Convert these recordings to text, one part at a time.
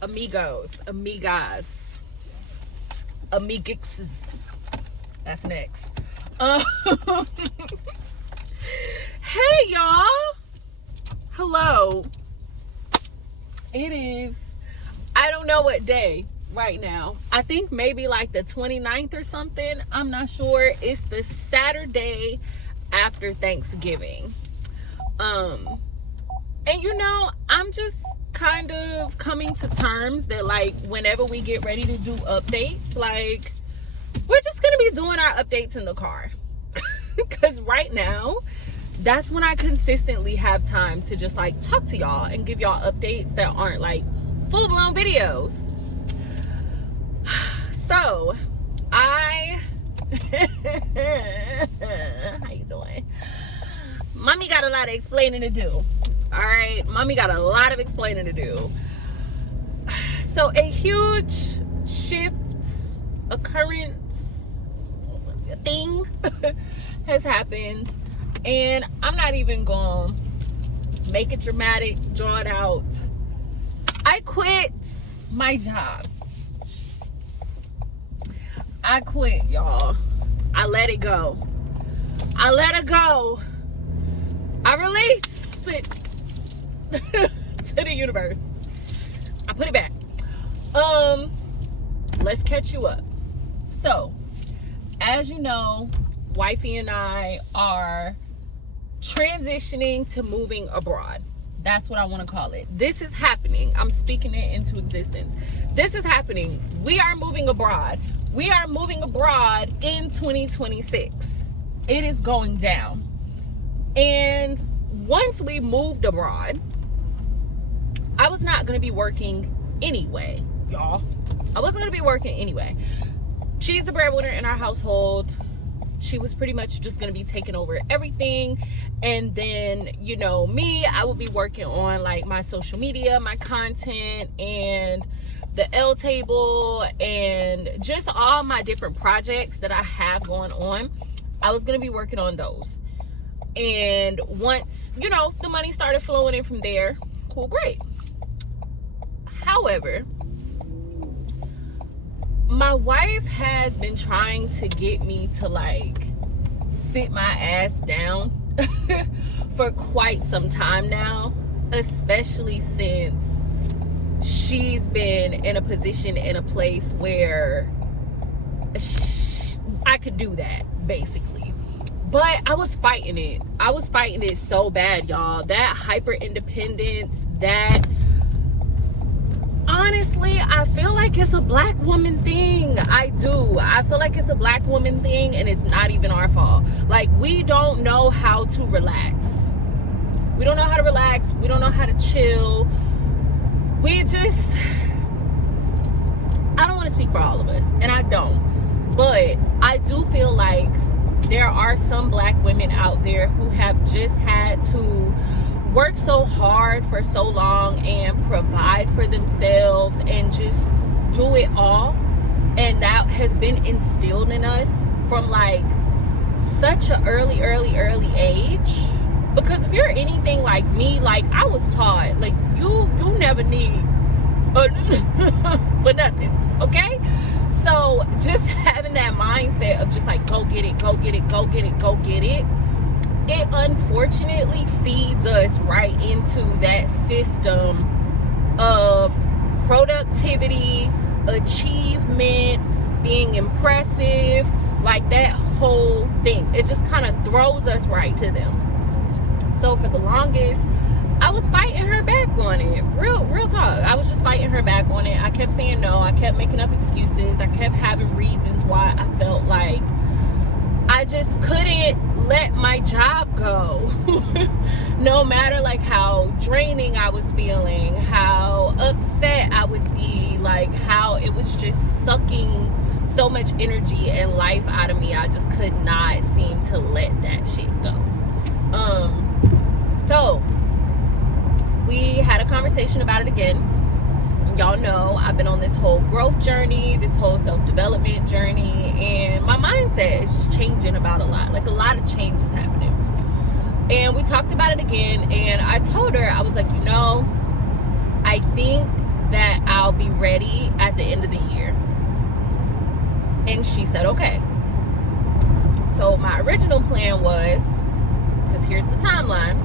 amigos, amigas, amigixes. That's next. Hey y'all. Hello. It is, I don't know what day right now. I think maybe like the 29th or something. I'm not sure. It's the Saturday after Thanksgiving. And you know, I'm just kind of coming to terms that like whenever we get ready to do updates, like we're just gonna be doing our updates in the car. Because right now, that's when I consistently have time to just like talk to y'all and give y'all updates that aren't like full-blown videos. So how you doing? Mommy got a lot of explaining to do. All right, mommy got a lot of explaining to do. So a huge shift, occurrence, thing has happened, and I'm not even gonna make it dramatic, draw it out. I quit my job. I quit, y'all. I let it go. I let it go. I released it to the universe. I put it back. Let's catch you up. So, as you know, wifey and I are transitioning to moving abroad. That's what I want to call it. This is happening. I'm speaking it into existence. This is happening. We are moving abroad. We are moving abroad in 2026. It is going down. And once we moved abroad, I was not going to be working anyway, y'all. I wasn't going to be working anyway. She's the breadwinner in our household. She was pretty much just going to be taking over everything. And then, you know, me, I would be working on like my social media, my content, and the L table, and just all my different projects that I have going on. I was going to be working on those. And once, you know, the money started flowing in from there, cool, great. However, my wife has been trying to get me to like sit my ass down for quite some time now, especially since she's been in a position, in a place where I could do that, basically. But I was fighting it. I was fighting it so bad, y'all. That hyper independence, that honestly, I feel like it's a black woman thing. I do. I feel like it's a black woman thing, and it's not even our fault. Like, we don't know how to relax. We don't know how to relax. We don't know how to chill. We just, I don't want to speak for all of us, and I don't. But I do feel like there are some black women out there who have just had to work so hard for so long and provide for themselves and just do it all, and that has been instilled in us from like such an early age. Because if you're anything like me, like I was taught like you never need for nothing, okay? So just having that mindset of just like go get it, go get it, go get it, go get it, it unfortunately feeds us right into that system of productivity, achievement, being impressive, like that whole thing. It just kind of throws us right to them. So for the longest, I was fighting her back on it. Real talk. I was just fighting her back on it. I kept saying no. I kept making up excuses. I kept having reasons why I felt like I just couldn't let my job go. No matter like how draining I was feeling, how upset I would be, like how it was just sucking so much energy and life out of me. I just could not seem to let that shit go. So we had a conversation about it again. Y'all know I've been on this whole growth journey, this whole self-development journey, and my mindset is just changing about a lot. Like a lot of change is happening. And we talked about it again, and I told her, I was like, you know, I think that our I'll be ready at the end of the year. And she said, okay. So my original plan was, because here's the timeline,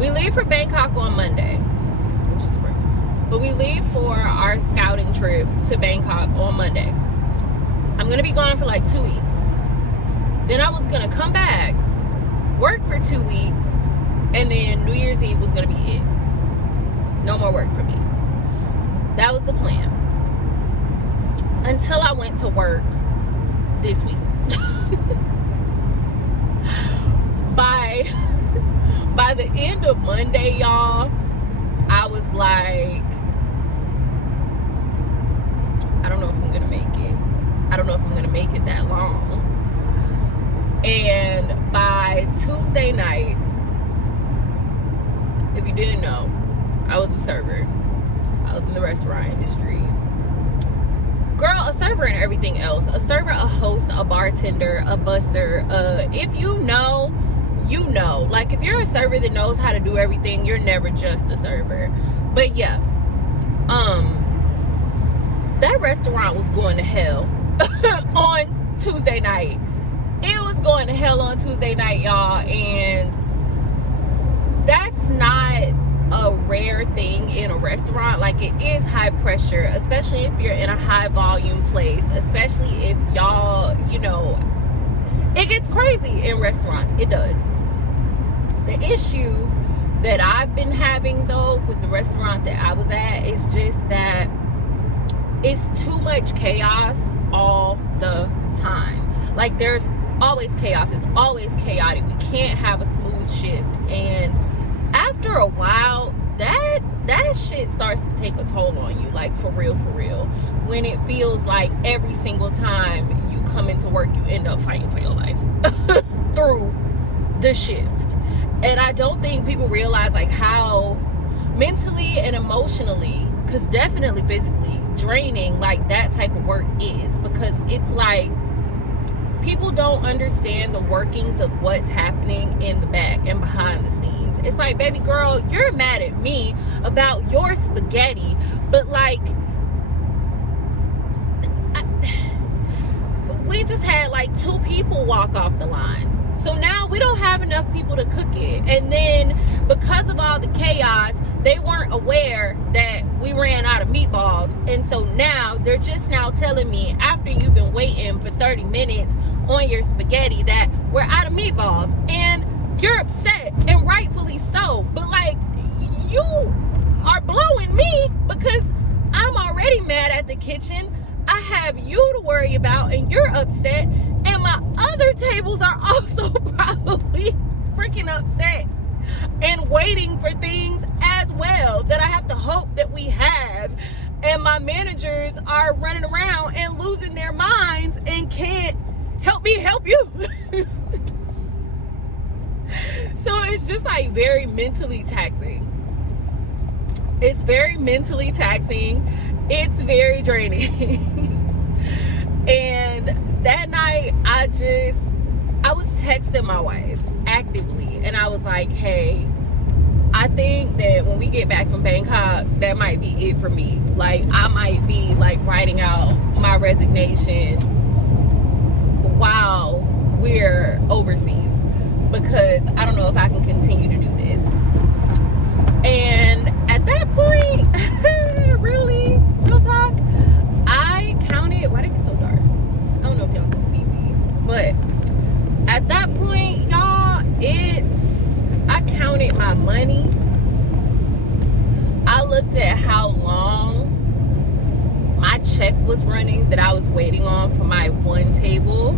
we leave for Bangkok on Monday, which is crazy, but we leave for our scouting trip to Bangkok on Monday. I'm gonna be gone for like 2 weeks. Then I was gonna come back, work for 2 weeks, and then New Year's Eve was gonna be it. No more work for me. That was the plan. Until I went to work this week. By the end of Monday, y'all, I was like, I don't know if I'm gonna make it. I don't know if I'm gonna make it that long. And by Tuesday night, if you didn't know, I was a server. I was in the restaurant industry. Girl, a server and everything else. A server, a host, a bartender, a busser. If you know, you know. Like, if you're a server that knows how to do everything, you're never just a server. But yeah, that restaurant was going to hell on Tuesday night. It was going to hell on Tuesday night, y'all. And that's not a rare thing in a restaurant. Like, it is high pressure, especially if you're in a high volume place, especially if y'all, you know, it gets crazy in restaurants. It does. The issue that I've been having though with the restaurant that I was at is just that it's too much chaos all the time. Like, there's always chaos. It's always chaotic. We can't have a smooth shift. And after a while, that shit starts to take a toll on you. Like, for real, when it feels like every single time you come into work, you end up fighting for your life through the shift. And I don't think people realize like how mentally and emotionally, because definitely physically draining, like, that type of work is. Because it's like, people don't understand the workings of what's happening in the back and behind the scenes. It's like, baby girl, you're mad at me about your spaghetti, but like, we just had like 2 people walk off the line. So now we don't have enough people to cook it. And then because of all the chaos, they weren't aware that we ran out of meatballs. And so now they're just now telling me, after you've been waiting for 30 minutes on your spaghetti, that we're out of meatballs. And you're upset, and rightfully so. But like, you are blowing me because I'm already mad at the kitchen. I have you to worry about, and you're upset. And my other tables are also probably freaking upset and waiting for things as well that I have to hope that we have. And my managers are running around and losing their minds and can't help me help you. So it's just like very mentally taxing. It's very mentally taxing. It's very draining. And that night, I was texting my wife actively, and I was like, hey, I think that when we get back from Bangkok, that might be it for me. Like, I might be like writing out my resignation while we're overseas, because I don't know if I can continue to do this. And at that point, really, real talk, I counted, why did it get so dark? I don't know if y'all can see me, but at that point, y'all, I counted my money. I looked at how long my check was running that I was waiting on for my one table,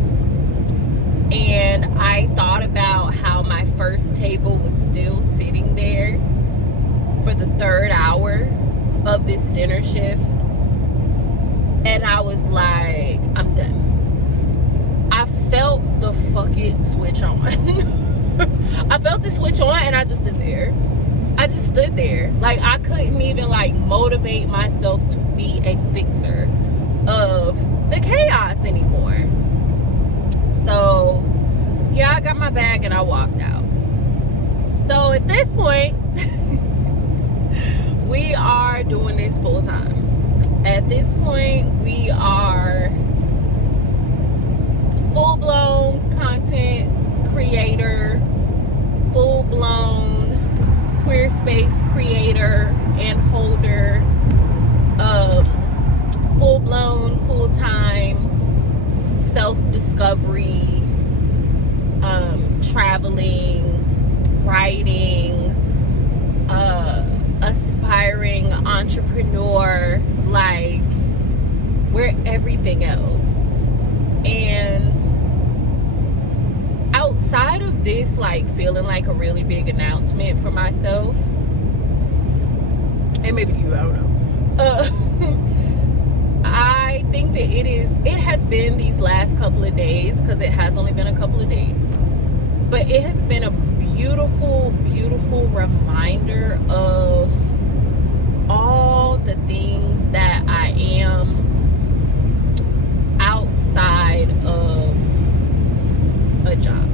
and I thought about how my first table was still sitting there for the 3rd hour of this dinner shift, and I was like, I'm done. I felt the fucking switch on. I felt the switch on, and I just stood there. I just stood there. Like, I couldn't even like motivate myself to be a fixer of the chaos anymore. So yeah, I got my bag and I walked out. So at this point, we are are doing this full time. At this point, we are full-blown content creator, full-blown queer space creator and holder, full-blown, full-time self-discovery, traveling, writing, aspiring entrepreneur. Like, we're everything else. And outside of this, like, feeling like a really big announcement for myself, and maybe you, I don't know, I think that it has been these last couple of days, because it has only been a couple of days, but it has been a beautiful, beautiful reminder of all the things that I am outside of a job.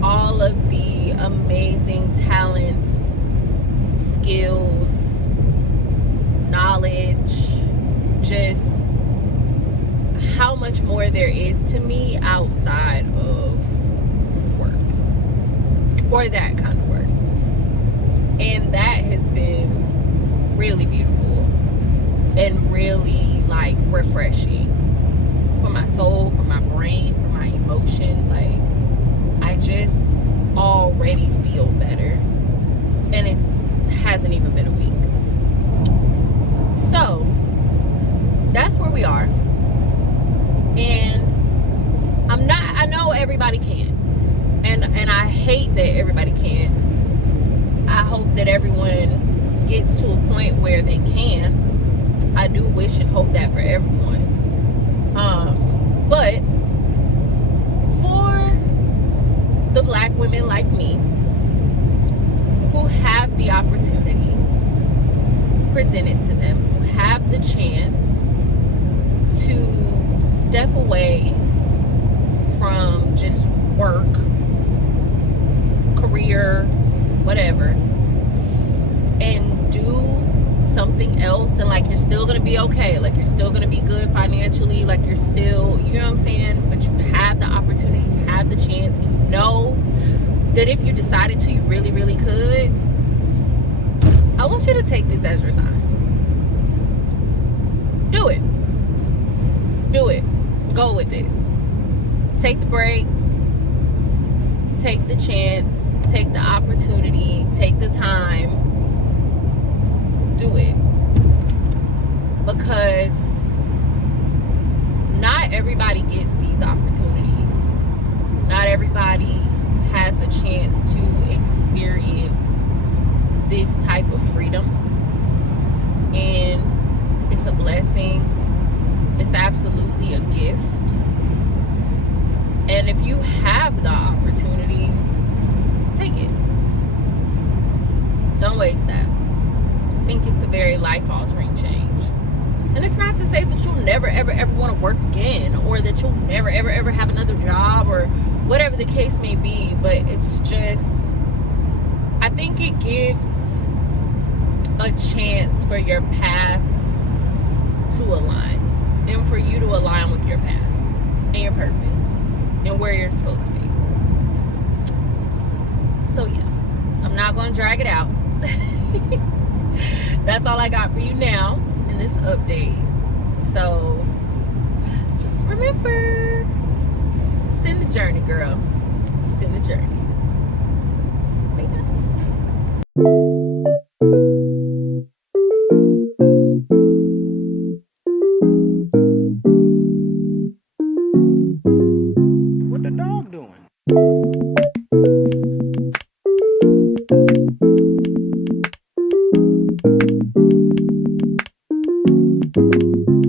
All of the amazing talents, skills, knowledge, just how much more there is to me outside of work, or that kind of work. And that has been really beautiful and really, like, refreshing for my soul, for my brain, for my emotions. Like, I just already feel better, and it hasn't even been a week. So that's where we are. And I know everybody can, and I hate that everybody can't. I hope that everyone gets to a point where they can. I do wish and hope that for everyone. But for the Black women like me who have the opportunity presented to them, who have the chance to step away from just work, career, whatever, and do something else, and like, you're still gonna be okay, like, you're still gonna be good financially, like, you're still, you know what I'm saying, but you have the opportunity, you have the chance, and you know that if you decided to, you really, really could. I want you to take this as your sign. Do it. Do it. Go with it. Take the break. Take the chance. Take the opportunity. Take the time. Do it. Because not everybody gets these opportunities. Not everybody has a chance to experience this type of freedom. And it's a blessing. It's absolutely a gift. And if you have the opportunity, take it. Don't waste that. I think it's a very life-altering change. And it's not to say that you'll never, ever, ever want to work again, or that you'll never, ever, ever have another job, or whatever the case may be. But it's just, I think it gives a chance for your paths to align, and for you to align with your path and your purpose and where you're supposed to be. So yeah, I'm not going to drag it out. That's all I got for you now in this update. So just remember, it's in the journey, girl. It's in the journey. See that?